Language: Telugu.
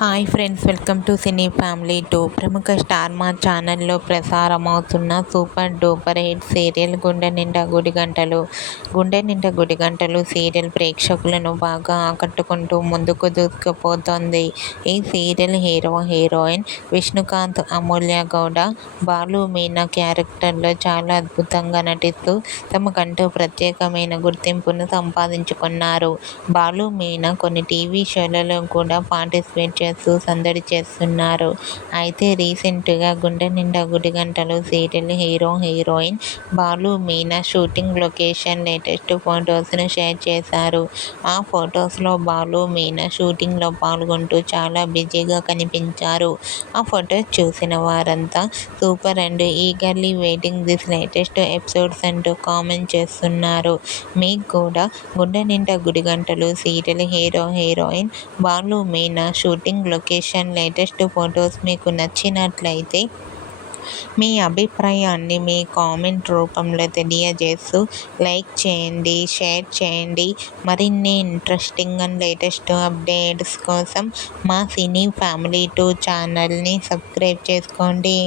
Hi friends, welcome to cine family 2. ప్రముఖ స్టార్ మా ఛానల్లో ప్రసారమవుతున్న సూపర్ డూపర్ హిట్ సీరియల్ గుండె నిండా గుడిగంటలు. గుండె నిండా గుడిగంటలు సీరియల్ ప్రేక్షకులను బాగా ఆకట్టుకుంటూ ముందుకు దూసుకుపోతోంది. ఈ సీరియల్ హీరో, హీరోయిన్ విష్ణుకాంత్, అమూల్య గౌడ, బాలు మీనా క్యారెక్టర్లో చాలా అద్భుతంగా నటిస్తూ తమకంటూ ప్రత్యేకమైన గుర్తింపును సంపాదించుకున్నారు. బాలు మీనా కొన్ని టీవీ షోలలో కూడా పార్టిసిపేట్ చేస్తూ సందడి చేస్తున్నారు. అయితే రీసెంట్గా Gunde Ninda Gudigantalu serial hero, heroine Balu Meena shooting location latest ఫొటోస్ను షేర్ చేశారు. ఆ ఫొటోస్లో బాలు మీనా షూటింగ్లో పాల్గొంటూ చాలా బిజీగా కనిపించారు. ఆ ఫొటోస్ చూసిన వారంతా super and eagerly waiting this latest episodes అంటూ కామెంట్ చేస్తున్నారు. మీకు కూడా Gunde Ninda Gudigantalu serial hero, heroine Balu Meena shooting location latest photos మీకు నచ్చినట్లయితే మీ అభిప్రాయాన్ని మీ కామెంట్ రూపంలో తెలియజేస్తూ లైక్ చేయండి, షేర్ చేయండి. మరిన్ని ఇంట్రెస్టింగ్ అండ్ లేటెస్ట్ అప్డేట్స్ కోసం మా సినీ ఫ్యామిలీ 2 ఛానల్ని సబ్స్క్రైబ్ చేసుకోండి.